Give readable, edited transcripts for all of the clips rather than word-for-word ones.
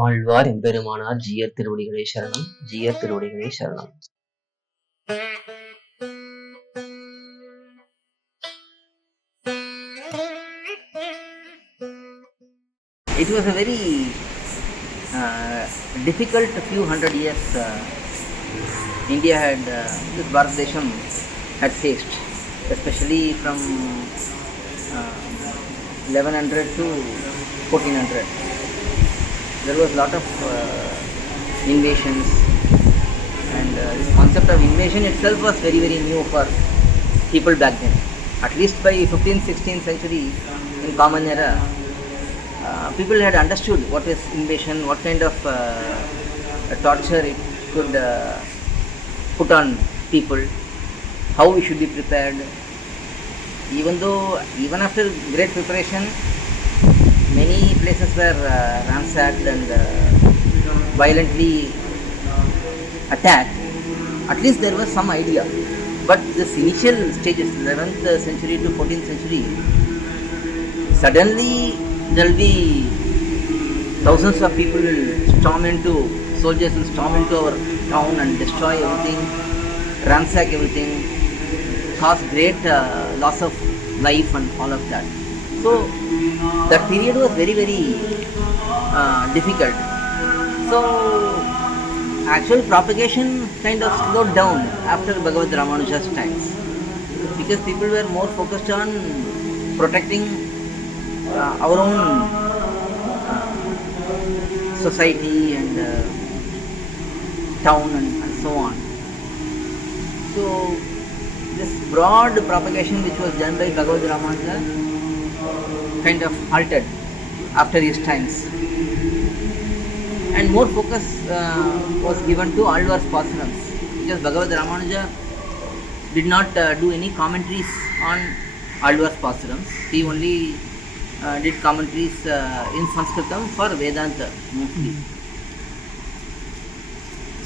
ஆழ்வார் எம்பெருமானார் ஜீயர் திருவடிகளே சரணம். ஜீயர் திருவடிகளே சரணம். It was a very difficult few hundred years India had, this Bharat Desham had faced, especially from 1100 to 1400. There was a lot of invasions, and this concept of invasion itself was very, very new for people back then. At least by 15th, 16th century, in common era, people had understood what is invasion, what kind of torture it could put on people, how we should be prepared. Even after great preparation, many places were ransacked and violently attacked. At least there was some idea. But this initial stages, 11th century to 14th century, suddenly there will be thousands of people soldiers will storm into our town and destroy everything, ransack everything, cause great loss of life and all of that. So that period was very, very difficult. So actual propagation kind of slowed down after Bhagavad Ramanuja's times, because people were more focused on protecting our own society and town and so on. So this broad propagation which was done by Bhagavad Ramanuja kind of halted after his times, and more focus was given to Alvar's Pasarams, because Bhagavad Ramanuja did not do any commentaries on Alvar's Pasarams. He only did commentaries in Sanskritam for Vedanta mostly.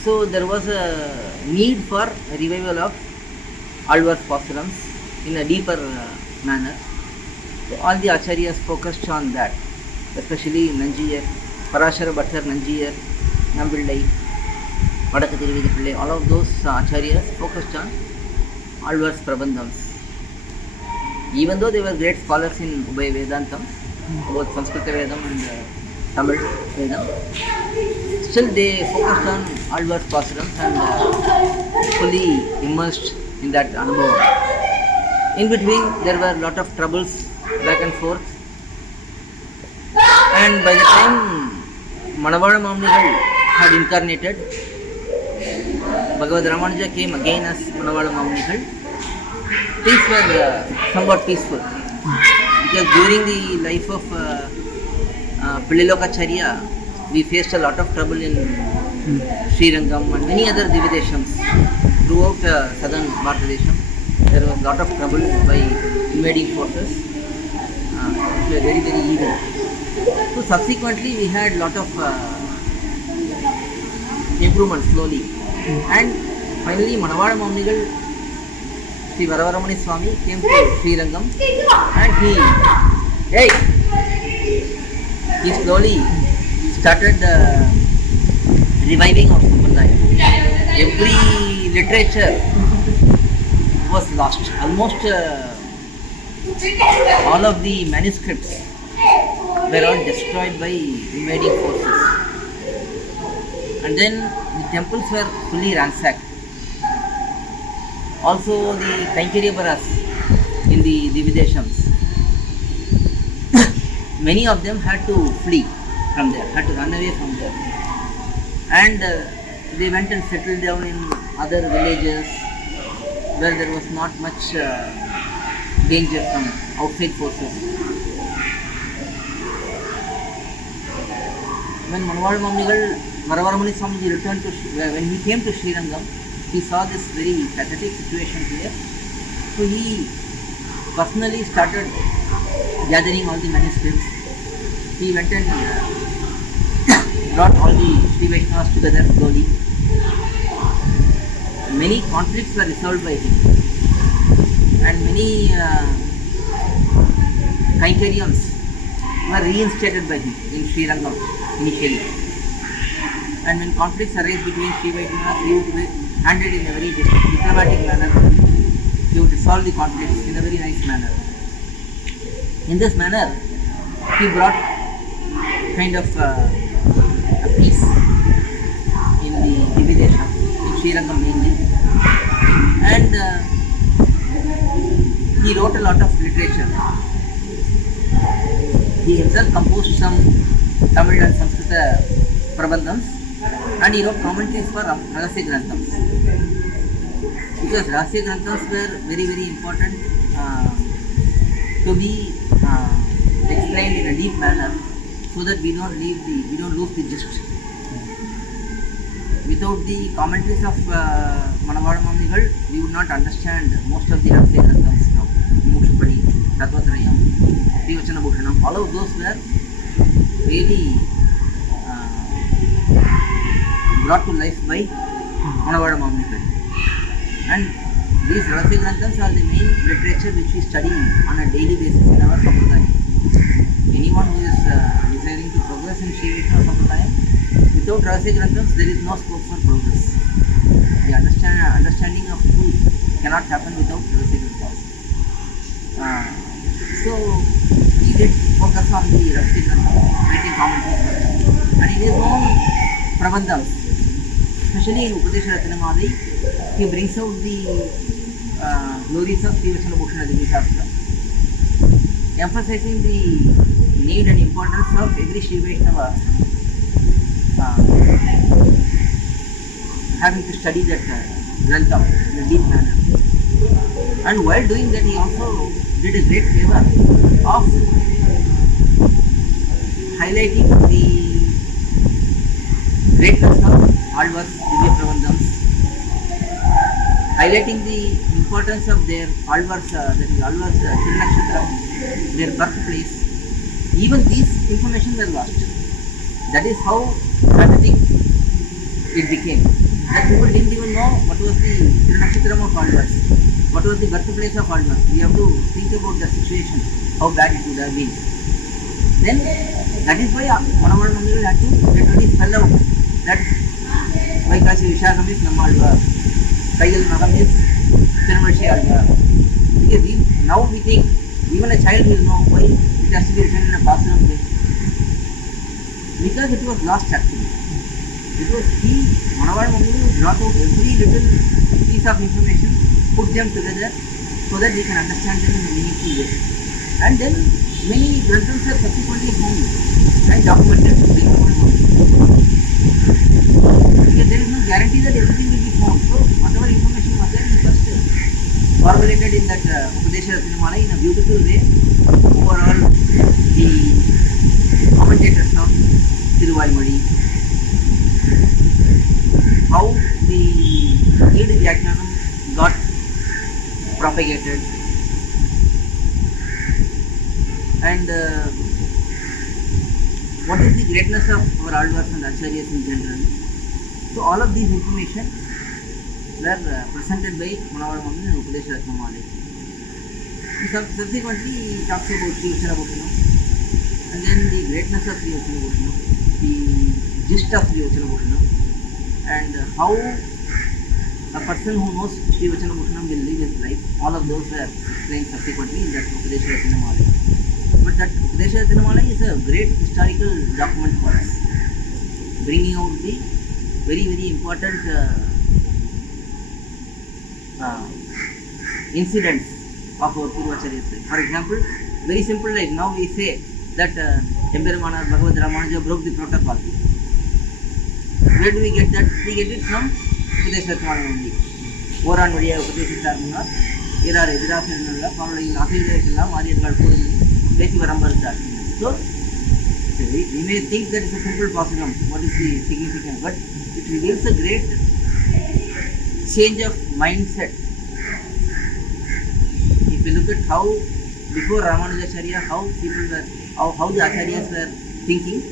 So there was a need for a revival of Alvar's Pasarams in a deeper manner. So all the Acharyas focused on that, especially Nanjiyar, Parashara Bhattar, Nanjiyar, Nambillai, Vadaka Tiruvedi Pillai, all of those Acharyas focused on Alvar's Prabandhams. Even though they were great scholars in Ubhaya Vedantam, both Sanskrita Vedam and Tamil Vedam, still they focused on Alvar's Pasarams and fully immersed in that Anubhava. In between, there were a lot of troubles back and forth, and by the time Manavada Mamnigal had incarnated, Bhagavad Ramanuja came again as Manavada Mamnigal. Things were somewhat peaceful, because during the life of AchAryas, we faced a lot of trouble in SrIrangam and many other Divideshams throughout southern Bharatadesham. There was a lot of trouble by invading forces, which were very, very evil. So subsequently we had a lot of improvements slowly, and finally Manavada Mamnigal, Sri Varavaramani Swami, came to SrIrangam, and he slowly started reviving our sampradhAyam. Every literature was lost. Almost all of the manuscripts were all destroyed by invading forces. And then the temples were fully ransacked. Also the Kainkaryaparas in the Divideshams, many of them had to flee from there, had to run away from there. And they went and settled down in other villages where there was not much danger from outside forces. When Manavada Mamnigal, Varavaramani Swami returned to, when he came to SrIrangam, he saw this very pathetic situation here. So he personally started gathering all the manuscripts. He went and brought all the SrIvaishNavas together slowly. Many conflicts were resolved by him, and many Kainkaryams were reinstated by him in SrIrangam initially. And when conflicts arise between SrIvaishNava, he would handle it in a very diplomatic manner. He would resolve the conflicts in a very nice manner. In this manner, he brought kind of a peace in the Dividesha, in Sri Lanka mainly. And he wrote a lot of literature. He himself composed some Tamil and Sanskrit prabandhams, and he wrote commentaries for Rahasya Granthams. Because Rahasya Granthams were very, very important to be explained in a deep manner, so that we don't lose the gist. Without the commentaries of Manavada Mamigal, we would not understand most of the Rahasya Granthams now. Mukshapadi, sampradhAyam, SrIvaishNava, all of those were really brought to life by Manavada Mamigal. And these Rahasya Granthams are the main literature which we study on a daily basis in our sampradhAyam. Anyone who is desiring to progress in SrIvaishNava sampradhAyam, without Rahasya Granthams, there is no scope for progress. The understanding of truth cannot happen without Rahasya Granthams. So he did focus on the Rahasya Granthams, writing commentaries, and in his own prabandhams, especially in Upadesha Ratnamalai, he brings out the glories of SrIvaishNava Shastra, emphasizing the need and importance of every SrIvaishnava having to study that Grantham in a deep manner. And while doing that, he also did a great favor of highlighting the greatness of Alvar's Divya Prabandhams, highlighting the importance of their Alvar's Tirunakshatra, their birthplace. Even these information were lost. That is how pathetic it became. That people didn't even know what was the Tirunakshatra of Alvar's, what was the birthplace of Alvar's. We have to think about the situation, how bad it would have been. Then that is why Manavada Mamigal had to literally spell out that Vaikashi Vishakam is Nammalva, Kayal Nagam is Tirumazhi Alva. Because now we think even a child will know why it has to be written in a pasaram way. Because it was lost actually. It was Manavada Mamigal brought out every little piece of information, put them together so that we can understand them in a meaningful way. And then many granthams are subsequently found and documented by Manavada Mamigal. Because there is no guarantee that everything will be found. So whatever information was there, we first formulated in that Upadesha Ratnamalai in a beautiful way. Overall, the commentators of Thiruvaimozhi, how the Need Vyakyanam got propagated, and what is the greatness of our Alvars and Acharyas in general. So all of these information were presented by Manavada Mamigal in Upadesha Ratnamalai. Subsequently, he talks about SrIvaishNava, and then the greatness of SrIvaishNava, the gist of SrIvaishNava, and how a person who knows SrIvaishNava will live his life. All of those were explained subsequently in that Upadesha Ratnamalai. But that Upadesha Ratnamalai is a great historical document for us, bringing out the very, very important incidents of our Purvacharyas. For example, very simple, like now we say that Emperor Bhagavad Ramanuja broke the protocol. Where do we get that? We get it from Upadesha Ratnamalai only. Oran Vadiya Upadesha Ratnamalai, Irar Edirasana, following AchAryas, Ariyadgal Purani, Besi Varambarta. So, we may think that it's a simple pasuram. What is the significance? But it reveals a great change of mindset. If you look at how before Ramanujacharya, how people were, how the Acharyas were thinking,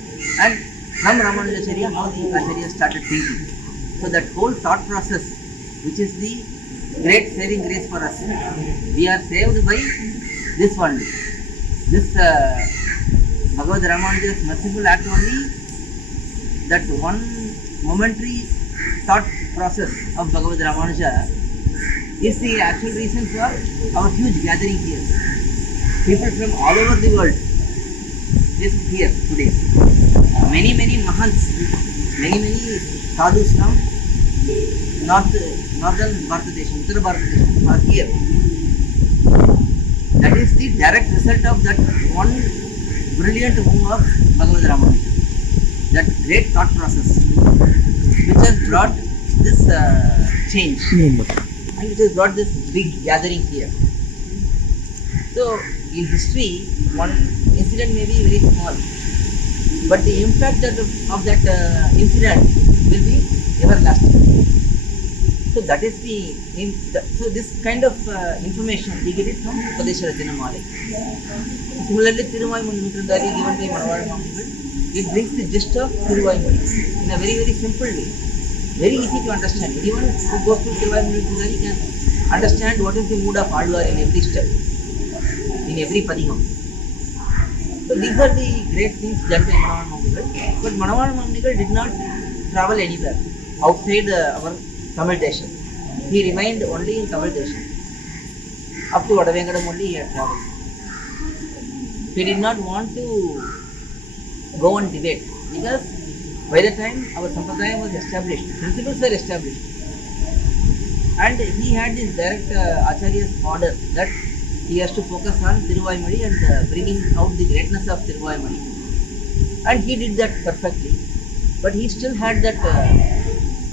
and from Ramanujacharya, how the Acharyas started thinking. So that whole thought process, which is the great saving grace for us, we are saved by this one. This Bhagavad Ramanuja's merciful act only, that one momentary thought process of Bhagavad Ramanuja is the actual reason for our huge gathering here. People from all over the world is here today. Many Mahants, many sadhus from northern Bharatadesham, Uttara Bharatadesham are here. That is the direct result of that one brilliant move of Bhagavad Ramanuja. That great thought process which has brought this change and which has brought this big gathering here. So in history, one incident may be very small, but the impact of that incident will be everlasting. So that is so this kind of information we get it from Upadesha Rachanamala. Similarly, Thiruvaimoni Nutradari given by Manavada Mamigal, it brings the gist of Thiruvaimoni in a very simple way, very easy to understand. Anyone who goes to Thiruvaimoni Nutradari can understand what is the mood of Alvar in every step, in every padikam. So these are the great things done by Manavada Mamigal. But Manavada Mamigal did not travel anywhere outside our Tamil Desha. He remained only in Tamil Desha. Up to Vadavengadam only he had travelled. He did not want to go on debate because by the time our sampradhAyam was established, principles were established, and he had this direct AchAryas order that he has to focus on Thiruvaimoni and bringing out the greatness of Thiruvaimoni, and he did that perfectly. But he still had that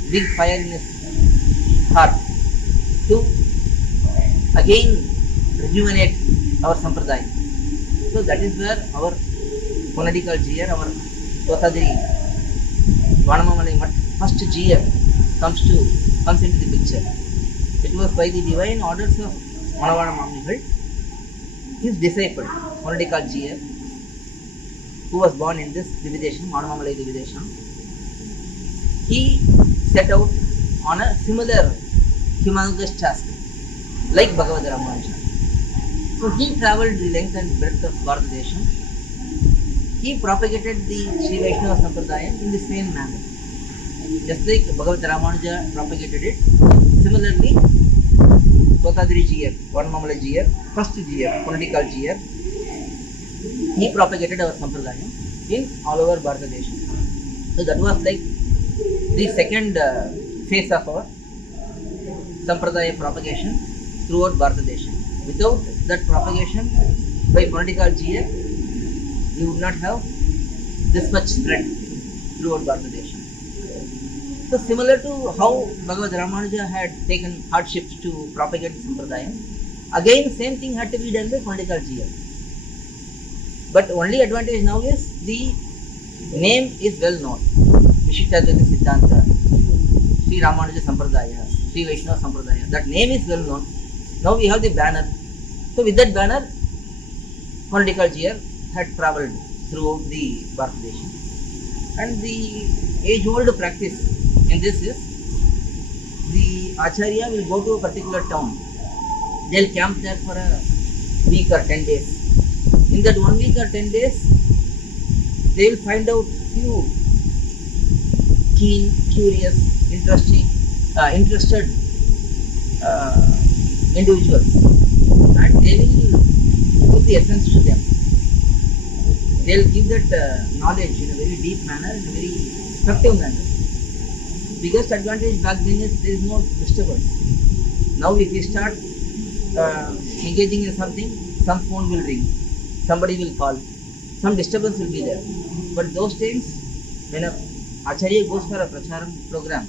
big fire in his heart to again rejuvenate our sampradhAyam. So that is where our political GR, our Kotadiri Vanamamalai first GR comes into the picture. It was by the divine orders of Manavada Mamigal, his disciple, political GR, who was born in this Dividesham, Vanamamalai Dividesham. He set out on a similar humongous task like Bhagavad Ramanuja. So he travelled the length and breadth of Bharatadesham. He propagated the SrIvaishNava sampradhAyam in the same manner. Just like Bhagavad Ramanuja propagated it, similarly Kotadiri GR, Vanamamalai GR, first GR, political GR, he propagated our sampradhAyam in all over Bharatadesham. So that was like the second phase of our sampradhAya propagation throughout Bharatadesham. Without that propagation by political GR, we would not have this much spread throughout Bharatadesham. So similar to how Bhagavad Ramanuja had taken hardships to propagate the sampradhAyam, again same thing had to be done by political GR. But only advantage now is the name is well known. Vishishtadvaita Siddhanta, Sri Ramanuja Sampradaya, Sri Vaishnava Sampradaya. That name is well known. Now we have the banner. So with that banner, political GR had travelled throughout the Bharatadesham. And the age-old practice in this is the Acharya will go to a particular town. They'll camp there for a week or 10 days. In that 1 week or 10 days, they will find out few keen, curious, interested individuals, and they will give the essence to them. They will give that knowledge in a very deep manner, in a very effective manner. Biggest advantage back then is there is no disturbance. Now if you start engaging in something, some phone will ring, somebody will call, some disturbance will be there. But those times, when a Acharya goes for a pracharam program,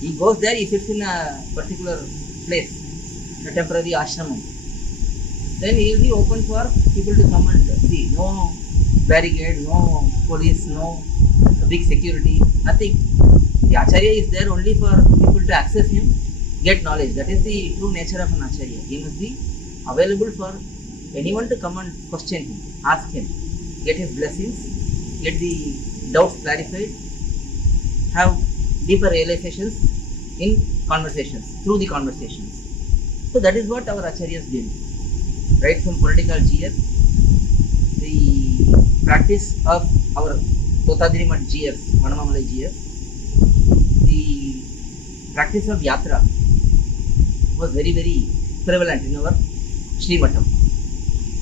he goes there, he sits in a particular place, a temporary ashramam. Then he will be open for people to come and see. No barricade, no police, no big security, nothing. The Acharya is there only for people to access him, get knowledge. That is the true nature of an Acharya. He must be available for anyone to come and question him, ask him, get his blessings, get the doubts clarified, have deeper realizations in conversations, through the conversations. So that is what our Acharyas did. Right from political GR, the practice of our Kotadiri Mat GRs, Vanamamalai GRs, the practice of yatra was very, very prevalent in our Srimatam.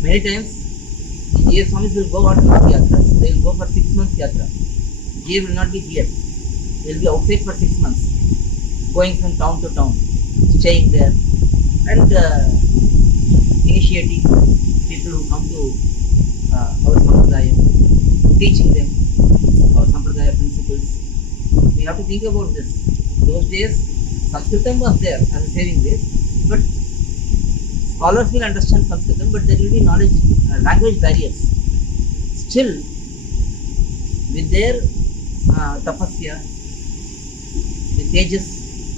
Many times the GS Swamis will go on long yatras. They will go for 6 months yatra. GS will not be here. They will be outside for 6 months, going from town to town, staying there, and initiating people who come to our sampradhAyam, teaching them our sampradhAya principles. We have to think about this. Those days, Sanskritam was there as a saving base, but scholars will understand Sanskritam, but there will be language barriers. Still, with their tapasya, the tejas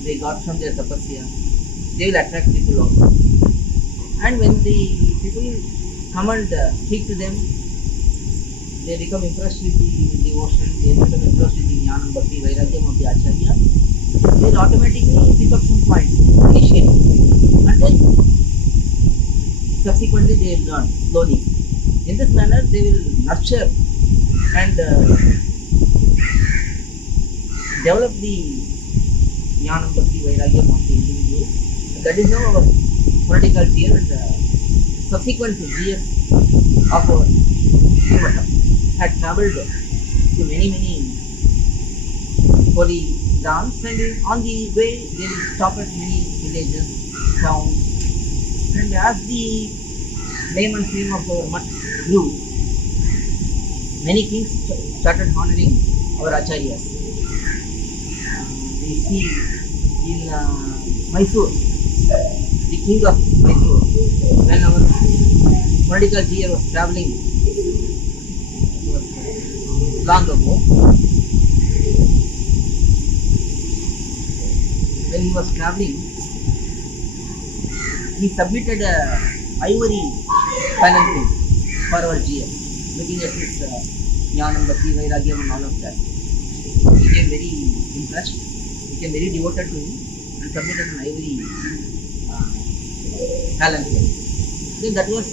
they got from their tapasya, they will attract people also. And when the people come and speak to them, they become impressed with the devotion, they become impressed with the jnanam, bhakti, vairagyam of the Acharya. They will automatically pick up some points, initiate, and then subsequently they will learn slowly. In this manner, they will nurture and develop the jnanam, bhakti, vairagyam of the individual. That is how our political GS and subsequent to GS of our SrivaishNava had travelled to many holy dhams, and on the way they will stop at many villages, towns, and as the name and fame of our mutt grew, many kings started honouring our Acharyas. We see in Mysore, the king of Mysore, when our political GS was travelling long ago, when he was travelling, he submitted a ivory palanquin for our GS, looking at his jnanam, bhakti, vairagyam and all of that. He became very impressed, became very devoted to him, and submitted an ivory palanquin. Then that was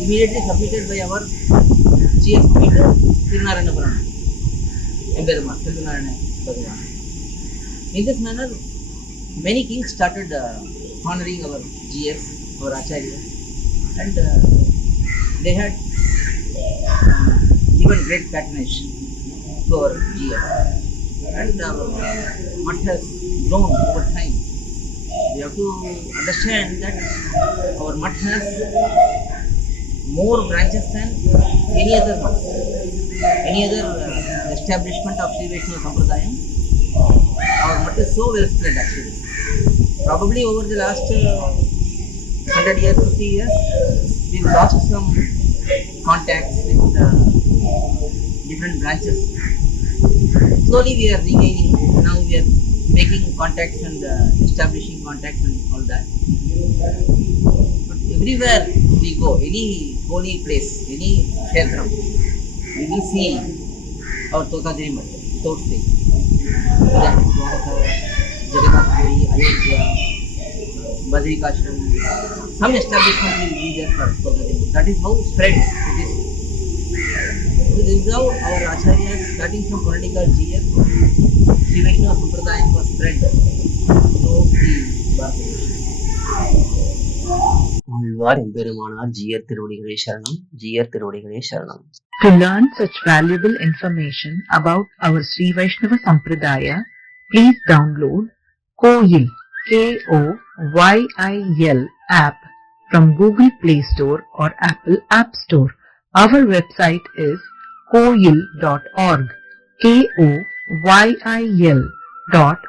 immediately submitted by our GS committee, Tirunaranapuram, Emperor Tirunarana Bhagavan. In this manner, many kings started honouring our GS, our Acharya, and they had given great patronage to our GS. And our mutt has grown over time. We have to understand that our mutt has more branches than any other mutt, any other establishment of SrIvaishNava sampradhAyam. Our mutt is so well spread actually. Probably over the last 100 years, 50 years, we've lost some contacts with different branches. Slowly we are regaining. Now we are making contacts and establishing contacts and all that. But everywhere we go, any holy place, any kshetram, we will see our Totadri Mutt, Totse, Jagannathpuri, Ayodhya, Badrikashram. Some establishment will be there for Totadri Mutt. That is how spread it is. So this is how our Acharyas, starting from political GS, SrIvaishNava sampradhAyam was spread throughout the Bharatadesha. Alvar எம்பெருமானார் ஜீயர் திருவடிகளே சரணம், ஜீயர் திருவடிகளே சரணம். To learn such valuable information about our SrIvaishNava Sampradaya, please download KOYIL, KOYIL app from Google Play Store or Apple App Store. Our website is koyil.org, KOYIL.org.